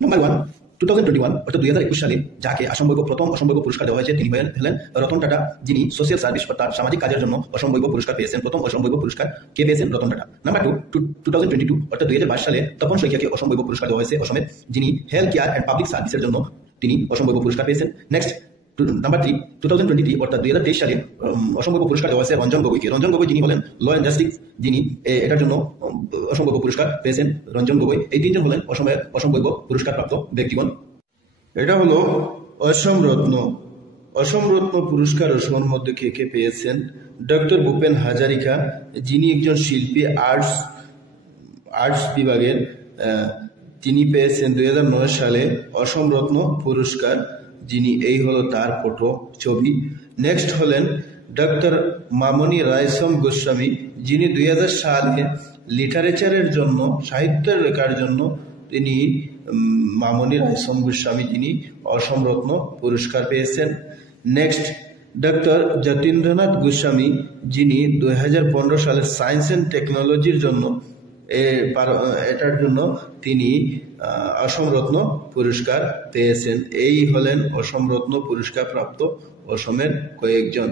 Number 1, 2021 অর্থাৎ 2021 সালে যাকে প্রথম অসম্ভাব্য পুরস্কার দেওয়া হয়েছে তিনি হলেন রতন টাটা, যিনি সোশ্যাল সার্ভিস অর্থাৎ সামাজিক কাজের জন্য অসম্ভাব্য পুরস্কার পেয়েছেন। প্রথম অসম্ভাব্য পুরস্কার কে পেয়েছেন? রতন টাটা। নাম্বার 2, 2022 অর্থাৎ 2022 সালে তপন শইকীয়াকে অসম্ভাব্য পুরস্কার দেওয়া হয়েছে অসমের, যিনি হেলথ কেয়ার অ্যান্ড পাবলিক সার্ভিসের জন্য তিনি অসম্ভাব্য পুরস্কার পেয়েছেন। নেক্সট, নাম্বার 3, 2023 অর্থাৎ 2023 সালে অসম্ভাব্য পুরস্কার দেওয়া হয়েছে রঞ্জন গগৈকে। রঞ্জন গগৈ যিনি হলেন ল অ্যান্ড জাস্টিস, যিনি এটার জন্য অসম্ভাব্য পুরস্কার পেয়েছেন রঞ্জন গগৈ। এই তিনজন হলেন অসমের অসম্ভাব্য পুরস্কার প্রাপ্ত ব্যক্তিগণ। এটা হলো অসম রত্ন। অসম রত্ন পুরস্কার অসমের মধ্যে কে কে পেয়েছেন? ডক্টর ভূপেন হাজারিকা, যিনি একজন শিল্পী, আর্টস বিভাগের, তিনি পেয়েছেন 2009 সালে অসম রত্ন পুরস্কার, যিনি এই হলো তার ফটো ছবি। নেক্সট হলেন ডক্টর মামনি রায়সম গোস্বামী, যিনি 2000 সালে লিটারেচারের জন্য, সাহিত্যের লেখার জন্য তিনি মামনি রায়সম গোস্বামী, যিনি অসম রত্ন পুরস্কার পেয়েছেন। নেক্সট ডক্টর যতীন্দ্রনাথ গোস্বামী, যিনি 2015 সালে সায়েন্স অ্যান্ড টেকনোলজির জন্য এটার জন্য তিনি অসম রত্ন পুরস্কার পেয়েছেন। এই হলেন অসম রত্ন পুরস্কার প্রাপ্ত অসমের কয়েকজন।